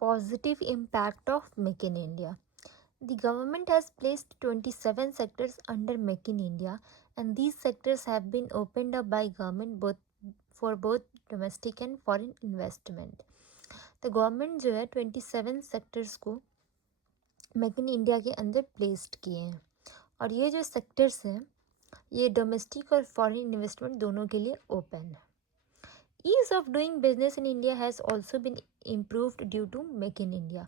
positive impact of Make in India. The government has placed 27 sectors under Make in India, and these sectors have been opened up by government both domestic and foreign investment. The government जो है 27 sectors को make in India के अंदर placed किए हैं, और ये जो सेक्टर्स हैं ये डोमेस्टिक और फॉरेन इन्वेस्टमेंट दोनों के लिए ओपन है. Ease of doing business in India has also been improved due to make in India.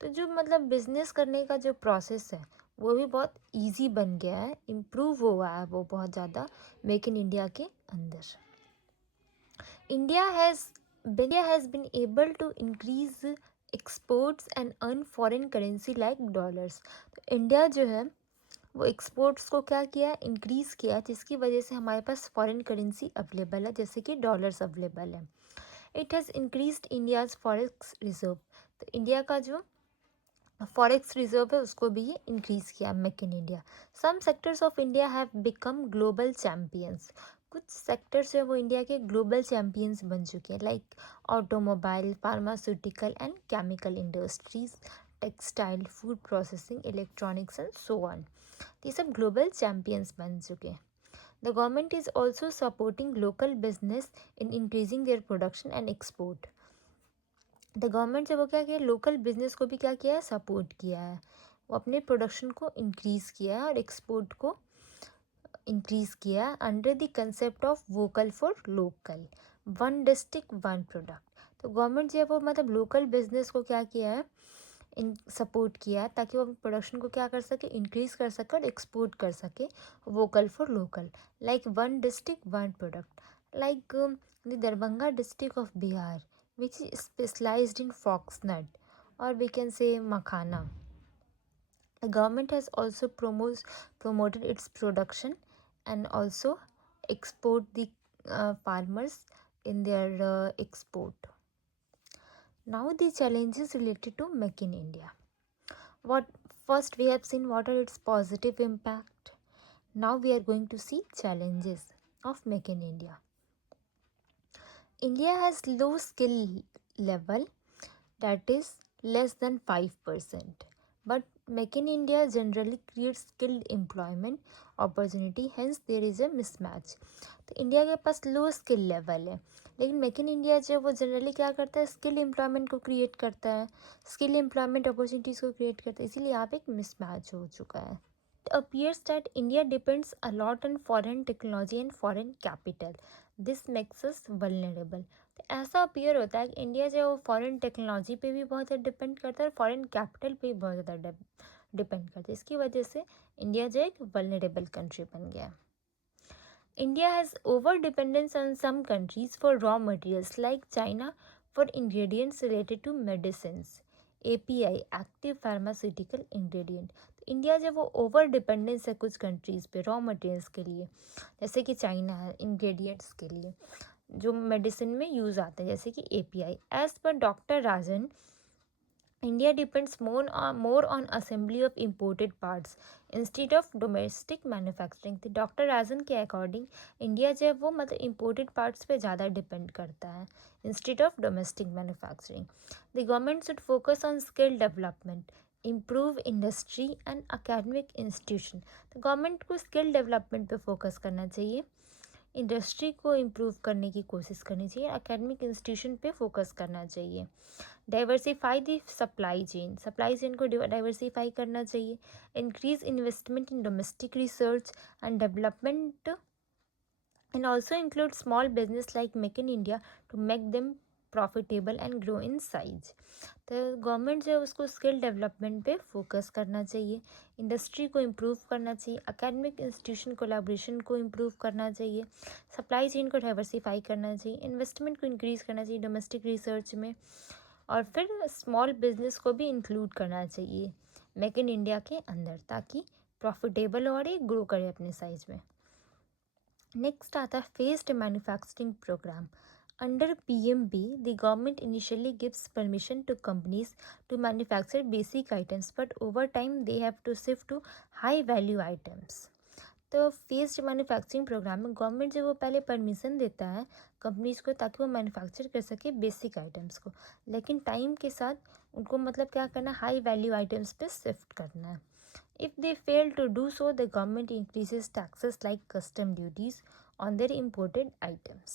तो जो मतलब बिजनेस करने का जो प्रोसेस है वो भी बहुत इजी बन गया है, इम्प्रूव हुआ है वो बहुत ज़्यादा मेक इन इंडिया के अंदर. India has been able to increase exports and earn foreign currency like dollars. तो इंडिया जो है वो एक्सपोर्ट्स को क्या किया, इंक्रीज़ किया, जिसकी वजह से हमारे पास फॉरेन करेंसी अवेलेबल है, जैसे कि डॉलर्स अवेलेबल है. It has increased India's forex reserve. तो इंडिया का जो फॉरेक्स रिजर्व है उसको भी ये इंक्रीज़ किया make in India. Some sectors of India have become global champions. कुछ सेक्टर्स है वो इंडिया के ग्लोबल चैम्पियंस बन चुके हैं, like automobile, pharmaceutical and chemical industries, textile, food processing, electronics and so on. ये सब ग्लोबल चैम्पियंस बन चुके हैं. The government is also supporting local business in increasing their production and export. The government से वो क्या किया, लोकल बिजनेस को भी क्या किया है, सपोर्ट किया है. वो अपने प्रोडक्शन को इंक्रीज़ किया है और एक्सपोर्ट को इंक्रीज़ किया है under the concept of vocal for local, one district one product. तो गवर्नमेंट जो है वो मतलब लोकल बिजनेस को क्या किया है, इन सपोर्ट किया है ताकि वो प्रोडक्शन को क्या कर सके, इंक्रीज़ कर सके और एक्सपोर्ट कर सके. Vocal for local, like one district one product, like the Darbhanga district of Bihar which is specialized in foxnut, or we can say makhana. The government has also promoted its production and also export the farmers in their export. Now the challenges related to Make in India. What first we have seen what are its positive impact. Now we are going to see challenges of Make in India. India has low skill level, that is less than 5%, but Make in India generally creates skilled employment opportunity, hence there is a mismatch. तो India के पास लो skill level है, लेकिन make in India जो वो generally क्या करता है, skill employment को क्रिएट करता है, स्किल एम्प्लॉयमेंट अपॉर्चुनिटीज़ को क्रिएट करता है, इसीलिए यहाँ पे एक मिसमैच हो चुका है. It appears that India depends a lot on foreign technology and foreign capital. This makes us vulnerable. तो ऐसा अपीयर होता है कि इंडिया जो है वो फॉरेन टेक्नोलॉजी पे भी बहुत ज़्यादा डिपेंड करता है और फॉरेन कैपिटल पे भी बहुत ज़्यादा डिपेंड करता है. इसकी वजह से इंडिया जो एक वल्नरेबल कंट्री बन गया है. India has over dependence on some countries for raw materials like China for ingredients related to medicines, API, active pharmaceutical ingredient. तो इंडिया जब वो ओवर डिपेंडेंस है कुछ कंट्रीज़ पे रॉ मटेरियल्स के लिए, जैसे कि चाइना है इंग्रेडिएंट्स के लिए जो मेडिसिन में यूज़ आते हैं, जैसे कि API. As per doctor Rajan, India depends more on assembly of imported parts instead of domestic manufacturing. तो डॉक्टर राजन के अकॉर्डिंग इंडिया जो है वो मतलब इम्पोर्टेड पार्ट्स पे ज़्यादा डिपेंड करता है instead of domestic manufacturing. The government should focus on skill development, improve industry and academic institution. तो गवर्नमेंट को स्किल डेवलपमेंट पे फोकस करना चाहिए, इंडस्ट्री को इम्प्रूव करने की कोशिश करनी चाहिए, एकेडमिक इंस्टीट्यूशन पे फोकस करना चाहिए. डाइवर्सिफाई द सप्लाई चेन को डाइवर्सिफाई करना चाहिए. Increase investment in domestic research and development and also include small business like make in India to make them profitable and grow in size. तो government जो है उसको skill development पे focus करना चाहिए, इंडस्ट्री को इम्प्रूव करना चाहिए, एकेडमिक इंस्टीट्यूशन कोलैबोरेशन को इम्प्रूव करना चाहिए, सप्लाई चेन को डाइवर्सिफाई करना चाहिए, इन्वेस्टमेंट को इंक्रीज़ करना चाहिए डोमेस्टिक रिसर्च में, और फिर स्मॉल बिजनेस को भी इंक्लूड करना चाहिए मेक इन इंडिया के अंदर ताकि प्रॉफिटेबल और ये ग्रो करे अपने साइज में. नेक्स्ट आता है phased manufacturing programme. Under PMB, the government initially gives permission to companies to manufacture basic items, but over time they have to shift to high value items. तो faced manufacturing programme में government जो वो पहले permission देता है companies को ताकि वो मैन्युफैक्चर कर सके बेसिक आइटम्स को, लेकिन टाइम के साथ उनको मतलब क्या करना, हाई वैल्यू आइटम्स पे शिफ्ट करना है. If they fail to do so, the government increases taxes like custom duties on their imported items.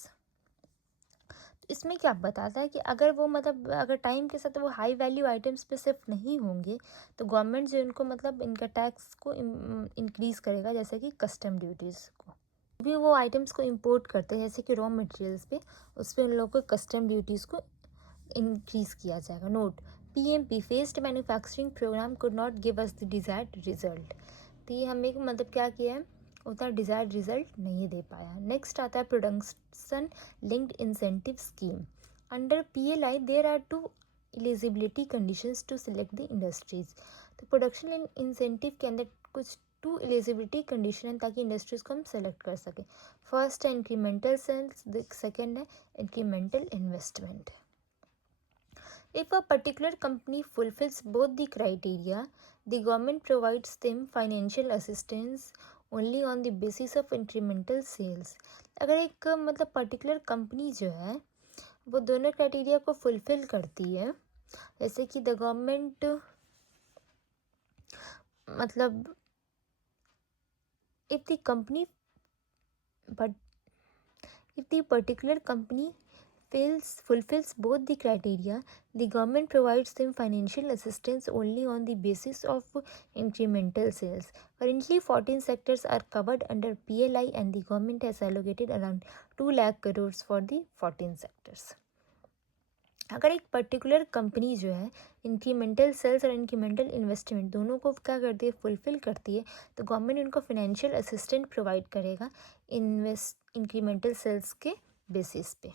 इसमें क्या बताता है कि अगर वो मतलब अगर टाइम के साथ वो हाई वैल्यू आइटम्स पे शिफ्ट नहीं होंगे तो गवर्नमेंट जो उनको मतलब इनका टैक्स को इंक्रीज़ करेगा, जैसे कि कस्टम ड्यूटीज़ को. भी वो आइटम्स को इंपोर्ट करते हैं जैसे कि रॉ मटेरियल्स पे, उस पर उन लोगों को कस्टम ड्यूटीज़ को इंक्रीज़ किया जाएगा. Note, PMP phased manufacturing programme could not give us the desired result. तो ये हमें मतलब क्या किया है, उतना डिज़ायर्ड रिजल्ट नहीं दे पाया. नेक्स्ट आता है production linked incentive scheme. Under PLI there are 2 eligibility conditions to select the industries. तो प्रोडक्शन इंसेंटिव के अंदर कुछ 2 एलिजिबिलिटी कंडीशन है ताकि इंडस्ट्रीज को हम सेलेक्ट कर सकें. फर्स्ट है इंक्रीमेंटल सेल्स, सेकेंड है incremental investment. If a particular company fulfills both the criteria, the government provides them financial assistance only on the basis of incremental sales. अगर एक मतलब पर्टिकुलर कंपनी जो है वो दोनों क्राइटेरिया को फुलफिल करती है, जैसे कि द गवर्नमेंट मतलब if the company but if the particular company fulfills both the criteria, the government provides them financial assistance only on the basis of incremental sales. Currently, 14 sectors are covered under PLI and the government has allocated around 2 lakh crores for the 14 sectors. अगर एक particular company जो है incremental sales और incremental investment दोनों को क्या करती है, फुलफिल करती है, तो गवर्नमेंट उनको फाइनेंशियल असिस्टेंट प्रोवाइड करेगा इंक्रीमेंटल सेल्स के बेसिस पे.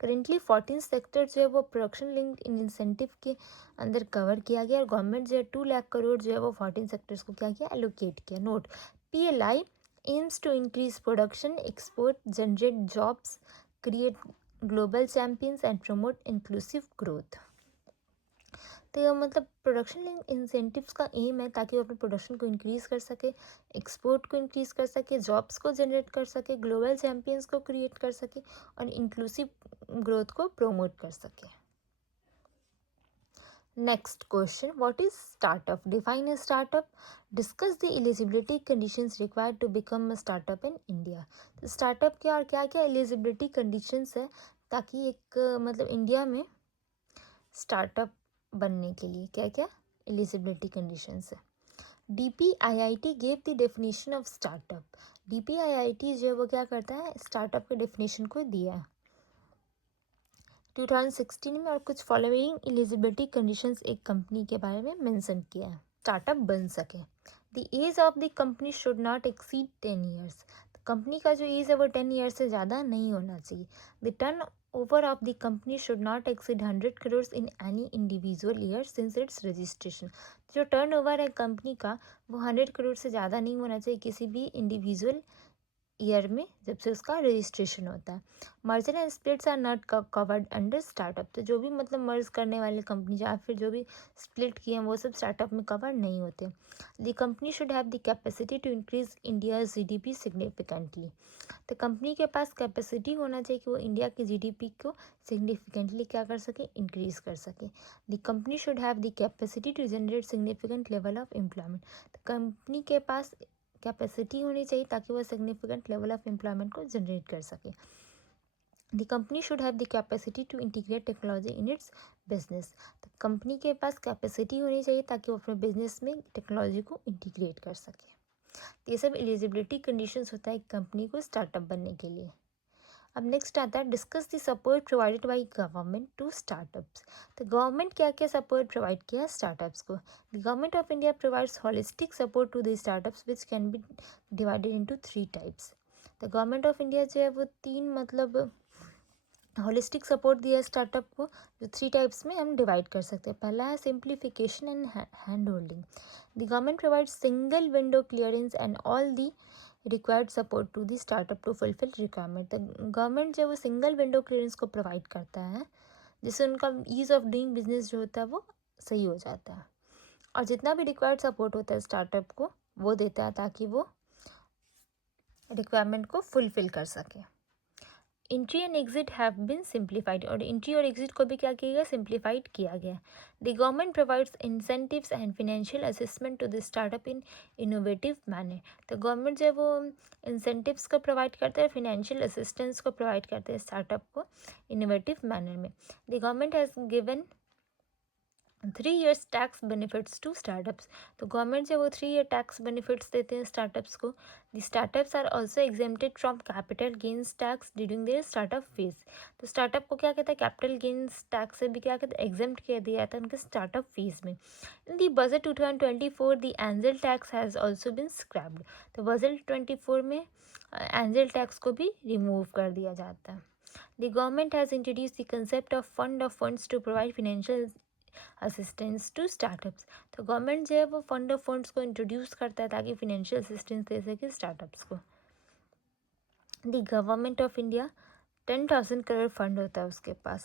करेंटली 14 सेक्टर जो है वो प्रोडक्शन लिंक इंसेंटिव के अंदर कवर किया गया और गवर्नमेंट जो है 2 लाख करोड़ जो है वो 14 सेक्टर्स को क्या किया, एलोकेट किया. Note, PLI aims to increase production, export, generate jobs, create global champions and promote inclusive growth. तो मतलब प्रोडक्शन लिंक इंसेंटिव्स का एम है ताकि वो अपने प्रोडक्शन को इंक्रीज़ कर सके, एक्सपोर्ट को इंक्रीज़ कर सके, जॉब्स को जनरेट कर सके, ग्लोबल चैम्पियंस को क्रिएट कर सके और इंक्लूसिव ग्रोथ को प्रोमोट कर सके. Next question, what is startup? Define a startup. Discuss the eligibility conditions required to become a startup in India. तो स्टार्टअप क्या और क्या क्या एलिजिबिलिटी कंडीशंस है ताकि एक मतलब इंडिया में स्टार्टअप बनने के लिए क्या क्या एलिजिबिलिटी कंडीशंस है. DPIIT gave the definition of startup. DPIIT जो है वो क्या करता है, स्टार्टअप के डेफिनेशन को दिया है 2016 में और कुछ फॉलोइंग एलिजिबिलिटी कंडीशंस एक कंपनी के बारे में मेंशन किया है स्टार्टअप बन सके. The age of the company should not exceed 10 years. Company का जो एज है वो 10 ईयर्स से ज़्यादा नहीं होना चाहिए. The turn over of the company should not exceed 100 crore in any individual year since it's registration. जो टर्न ओवर है कंपनी का वो 100 करोड़ से ज़्यादा नहीं होना चाहिए किसी भी इंडिविजुअल ईयर में जब से उसका रजिस्ट्रेशन होता है. Merger and splits are not covered under startup. तो जो भी मतलब मर्ज करने वाले कंपनी या फिर जो भी स्प्लिट किए हैं वो सब स्टार्टअप में कवर नहीं होते. The company should have the capacity to increase India's GDP significantly. तो कंपनी के पास कैपेसिटी होना चाहिए कि वो इंडिया के GDP को सिग्निफिकेंटली क्या कर सके, इंक्रीज कर सके. The company should have the capacity to generate significant level of employment. तो कंपनी के पास कैपेसिटी होनी चाहिए ताकि वह सिग्निफिकेंट लेवल ऑफ एम्प्लॉयमेंट को जनरेट कर सके. The company should have the capacity to integrate technology in its business. तो कंपनी के पास कैपेसिटी होनी चाहिए ताकि वो अपने बिजनेस में टेक्नोलॉजी को इंटीग्रेट कर सके. ये सब एलिजिबिलिटी कंडीशंस होता है एक कंपनी को स्टार्टअप बनने के लिए. अब नेक्स्ट आता है discuss the support provided by government to startups. तो गवर्नमेंट क्या क्या सपोर्ट प्रोवाइड किया स्टार्टअप्स को. The government of India provides holistic support to the startups which can be divided into 3 types. तो गवर्नमेंट ऑफ इंडिया जो है वो 3 मतलब होलिस्टिक सपोर्ट दिया है स्टार्टअप को जो 3 टाइप्स में हम डिवाइड कर सकते हैं. पहला है simplification and hand holding. The government provides single window clearance and all the required support to the startup to fulfil requirement. तो गवर्नमेंट जो वो सिंगल विंडो क्लियरेंस को प्रोवाइड करता है जिससे उनका ईज़ ऑफ डूइंग बिजनेस जो होता है वो सही हो जाता है और जितना भी रिक्वायर्ड सपोर्ट होता है स्टार्टअप को वो देता है ताकि वो रिक्वायरमेंट को फुलफिल कर सके. Entry and exit have been simplified, और एंट्री और एग्जिट को भी क्या किया गया, सिंप्लीफाइड किया गया. The government provides incentives and financial assistment to the startup in innovative manner. तो गवर्नमेंट जो है वो इंसेंटिव्स को प्रोवाइड करते हैं, फाइनेंशियल असिस्टेंस को प्रोवाइड करते हैं स्टार्टअप को इनोवेटिव मैनर में. The government has given 3 years tax benefits to startups. तो गवर्नमेंट जो वो 3 year टैक्स बेनिफिट्स देते हैं स्टार्टअप्स को. The startups are also exempted from capital gains tax during their startup phase. तो स्टार्टअप को क्या कहता है, कैपिटल गेन्स टैक्स से भी क्या कहते हैं, एग्जेम्प्ट किया दिया जाता है उनके स्टार्टअप फेज में. In the budget 2024 the angel tax has also been scrapped. तो बजट 24 में एंजल टैक्स को भी रिमूव कर दिया जाता है. The government has introduce the concept of fund of funds to provide financial assistance to startups. तो गवर्नमेंट जो है वो फंड ऑफ फंड्स को इंट्रोड्यूस करता है ताकि फाइनेंशियल असिस्टेंस दे सके स्टार्टअप्स को. The government of India 10,000 crore fund होता है उसके पास.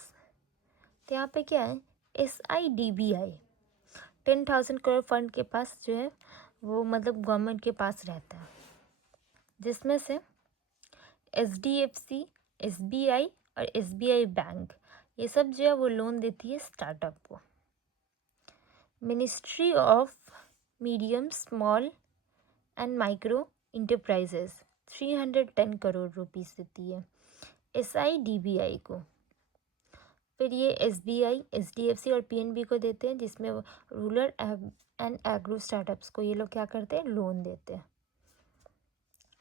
तो यहाँ पे क्या है, SIDBI 10,000 करोड़ फंड के पास जो है वो मतलब गवर्नमेंट के पास रहता है, जिसमें से SDFC, SBI और SBI बैंक ये सब जो है वो लोन देती है स्टार्टअप को. Ministry of medium small and micro enterprises 310 crore rupees देती है SIDBI को. फिर ये SBI, SDFC और PNB को देते हैं, जिसमें रूरल एंड एग्रो स्टार्टअप्स को ये लोग क्या करते हैं, लोन देते हैं.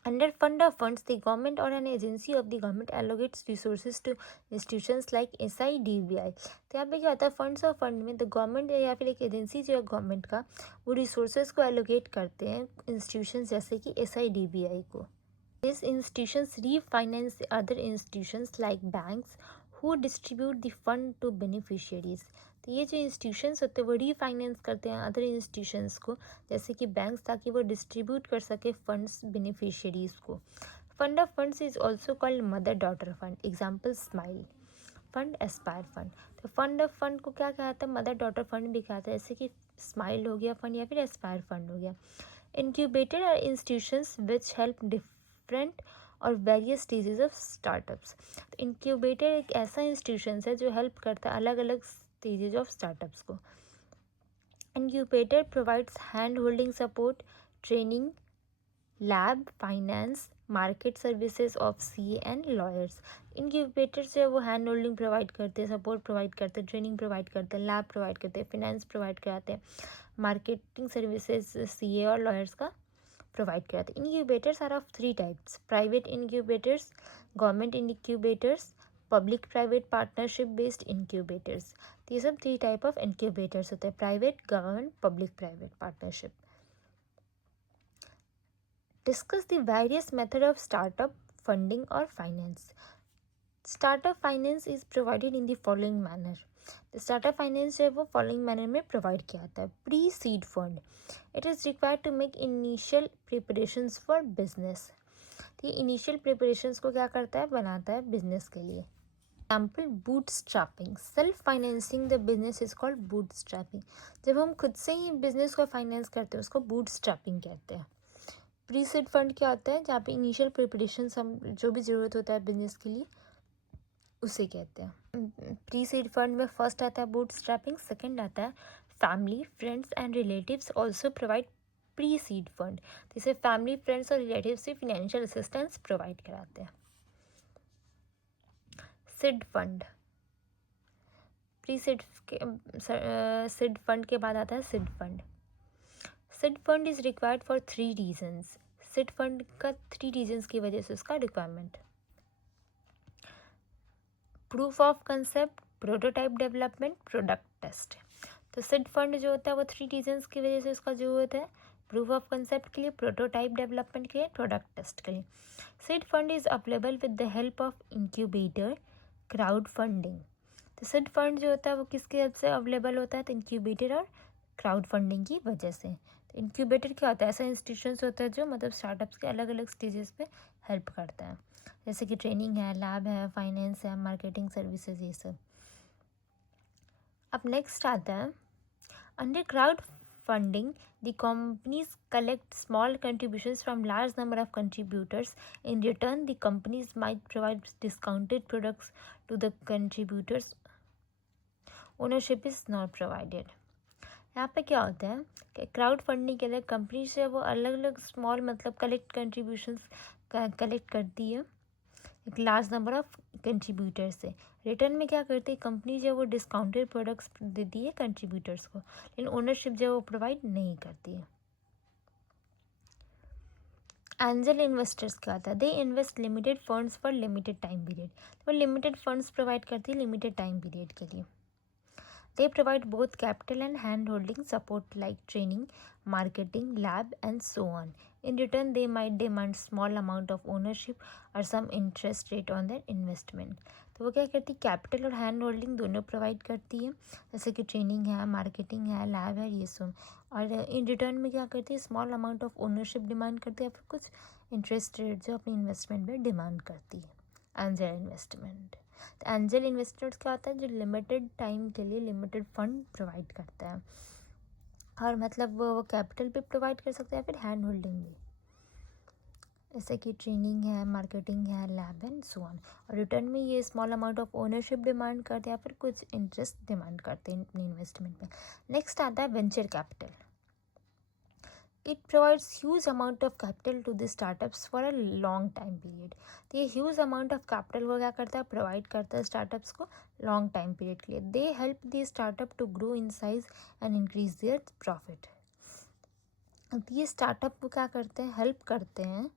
Under fund of funds, the government or an agency of the government allocates resources to institutions like SIDBI. तो यहाँ पे क्या होता है, फंड्स और फंड में द गवर्नमेंट या फिर एक एजेंसी जो है गवर्नमेंट का, वो रिसोर्सेज को एलोकेट करते हैं इंस्टीट्यूशंस जैसे कि SIDBI को. These institutions refinance the other institutions like banks who distribute the fund to beneficiaries. तो ये जो इंस्टीट्यूशंस होते हैं वो रीफाइनेंस करते हैं अदर इंस्टीट्यूशंस को जैसे कि बैंक्स, ताकि वो डिस्ट्रीब्यूट कर सके फंड्स बेनिफिशियरीज को. Fund of funds is also called mother daughter fund. Example smile fund, Aspire fund. तो फंड ऑफ फंड को क्या कहता है, मदर डॉटर फंड भी कहता है, जैसे कि स्माइल हो गया फंड या फिर एस्पायर फंड हो गया. Incubator are institutions which help different और वेरियस स्टेजेस ऑफ स्टार्टअप्स. तो इंक्यूबेटर एक ऐसा इंस्टीट्यूशन है जो हेल्प करता है अलग अलग स्टेजेज ऑफ स्टार्टअप्स को. Incubator provides hand holding support, training, lab, finance, market services of CA and lawyers. Incubator जो है वो हैंड होल्डिंग प्रोवाइड करते हैं, सपोर्ट प्रोवाइड करते हैं, ट्रेनिंग प्रोवाइड करते हैं, लैब प्रोवाइड करते हैं, फाइनेंस प्रोवाइड कराते हैं, मार्केटिंग सर्विसेज CA और लॉयर्स का प्रोवाइड कराते हैं. Incubators are of 3 types: private incubators, government incubators, public private partnership based incubators. तो ये सब 3 टाइप ऑफ इंक्यूबेटर्स होते हैं: private, government, public private partnership. Discuss the various method of startup funding और finance. Startup finance is provided in the following manner. Startup finance जो है वो following manner में प्रोवाइड किया जाता है. Pre seed fund, it is required to make initial preparations for business. तो ये इनिशियल प्रिपरेशंस को क्या करता है, बनाता है बिजनेस के लिए. Example bootstrapping, self financing the business is called bootstrapping. जब हम खुद से ही बिजनेस को फाइनेंस करते हैं उसको बूटस्ट्रैपिंग कहते हैं. प्री सीड फंड क्या होता है, जहाँ पे इनिशियल प्रिपरेशन हम जो भी ज़रूरत होता है बिजनेस के लिए उसे कहते हैं. प्री सीड फंड में फर्स्ट आता है बूटस्ट्रैपिंग, सेकंड आता है family, friends and relatives also provide pre seed fund. तो इसे फैमिली, फ्रेंड्स और रिलेटिव्स से फिनेंशियल असिस्टेंस प्रोवाइड कराते हैं. Seed fund, pre seed seed fund के बाद आता है seed fund. Seed fund is required for 3 reasons. Seed fund का 3 रीजंस की वजह से उसका requirement: proof of concept, prototype development, product test. तो सीड फंड जो होता है वो 3 रीजंस की वजह से उसका जरूरत है: प्रूफ ऑफ कंसेप्ट के लिए, प्रोटोटाइप डेवलपमेंट के लिए, प्रोडक्ट टेस्ट के लिए. Seed fund is available with the help of incubator, crowd funding. तो सीड फंड जो होता है वो किसकी हेल्प से अवेलेबल होता है, तो इंक्यूबेटर और क्राउड फंडिंग की वजह से. तो इंक्यूबेटर क्या होता है, ऐसा इंस्टीट्यूशंस होता है जो मतलब स्टार्टअप्स के अलग अलग स्टेजेस पे हेल्प करता है, जैसे कि ट्रेनिंग है, लैब है, फाइनेंस है, मार्केटिंग सर्विसेज, ये सब. अब नेक्स्ट आता है under crowd funding, the companies collect small contributions from large number of contributors. In return, the companies might provide discounted products to the contributors. Ownership is not provided. यहाँ पे क्या होता है कि क्राउड फंडिंग के लिए कंपनी से वो अलग अलग स्मॉल मतलब कलेक्ट कंट्रीब्यूशंस कलेक्ट करती है एक लार्ज नंबर ऑफ कंट्रीब्यूटर्स से। रिटर्न में क्या करती है कंपनी जो वो डिस्काउंटेड प्रोडक्ट्स देती है कंट्रीब्यूटर्स को, लेकिन ओनरशिप जो वो प्रोवाइड नहीं करती है। एंजल इन्वेस्टर्स क्या होता है? They invest limited funds for limited time period. वो लिमिटेड फंड्स प्रोवाइड करती है लिमिटेड टाइम पीरियड के लिए। They provide both capital and hand-holding support like training, marketing, lab, and so on. In return, they might demand small amount of ownership or some interest rate on their investment. तो वो क्या करती है capital और hand holding दोनों provide करती है, जैसे कि ट्रेनिंग है, मार्केटिंग है, लैब है, ये सब। और इन रिटर्न में क्या करती है small amount of ownership demand करती है, फिर कुछ इंटरेस्ट रेट जो अपनी इन्वेस्टमेंट में डिमांड करती है। एंजल इन्वेस्टमेंट, तो एंजल इन्वेस्टर्स क्या होता है जो लिमिटेड टाइम के लिए लिमिटेड फंड प्रोवाइड करता है, और मतलब वो कैपिटल भी प्रोवाइड कर सकते हैं फिर हैंड होल्डिंग भी, जैसे कि ट्रेनिंग है, मार्केटिंग है, लैब एंड सो ऑन। और रिटर्न में ये small amount of ownership demand करते हैं या फिर कुछ इंटरेस्ट डिमांड करते हैं अपनी इन्वेस्टमेंट में। नेक्स्ट आता है venture capital. It provides huge amount of capital to the startups for a long time period. तो ये huge amount of capital वो क्या करता है प्रोवाइड करता है स्टार्टअप्स को लॉन्ग टाइम पीरियड के लिए। They help the startup to grow in size and increase their profit. ये स्टार्टअप को क्या करते हैं हेल्प करते हैं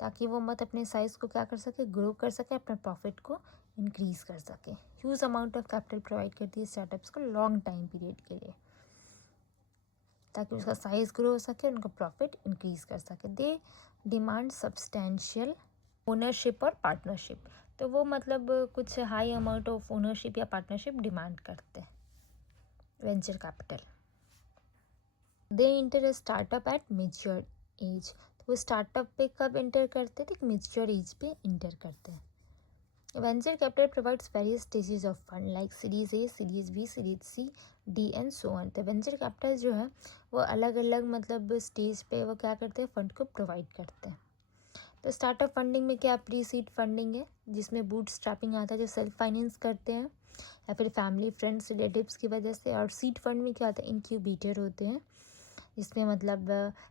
ताकि वो मत अपने साइज़ को क्या कर सके ग्रो कर सके, अपने प्रॉफिट को इंक्रीज कर सके। Huge amount of capital provide करती है स्टार्टअप्स को लॉन्ग टाइम पीरियड के लिए ताकि उसका साइज़ ग्रो हो सके, उनका प्रॉफिट इंक्रीज कर सके। दे डिमांड सब्सटेंशियल ओनरशिप और पार्टनरशिप, तो वो मतलब कुछ हाई अमाउंट ऑफ ओनरशिप या पार्टनरशिप डिमांड करते हैं। Venture capital, they enter startup at mature age, तो वो स्टार्टअप पे कब इंटर करते थे? मेच्योर एज पे इंटर करते हैं। Venture capital provides various stages of fund like Series A, Series B, Series C, D and so on. तो वेंचर कैपिटल जो है वो अलग अलग मतलब स्टेज पे वो क्या करते हैं फंड को प्रोवाइड करते हैं। तो स्टार्टअप फंडिंग में क्या प्री सीड फंडिंग है जिसमें बूट स्ट्रैपिंग आता है जो सेल्फ फाइनेंस करते हैं या फिर फैमिली फ्रेंड्स रिलेटिव्स की वजह से। और सीड फंड में क्या होता है इंक्यूबेटर होते हैं जिसमें मतलब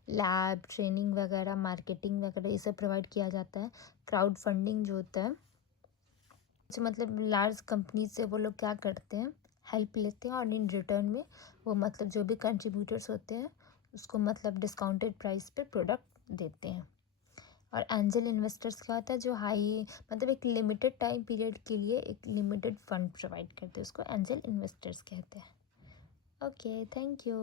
लैब ट्रेनिंग वगैरह मार्केटिंग वगैरह ये सब प्रोवाइड किया जाता है। क्राउड फंडिंग जो होता है जो मतलब लार्ज कंपनी से वो लोग क्या करते हैं हेल्प लेते हैं और इन रिटर्न में वो मतलब जो भी कंट्रीब्यूटर्स होते हैं उसको मतलब डिस्काउंटेड प्राइस पे प्रोडक्ट देते हैं। और एंजल इन्वेस्टर्स क्या होता है जो हाई मतलब एक लिमिटेड टाइम पीरियड के लिए एक लिमिटेड फंड प्रोवाइड करते हैं, उसको एंजल इन्वेस्टर्स कहते हैं। Okay, thank you.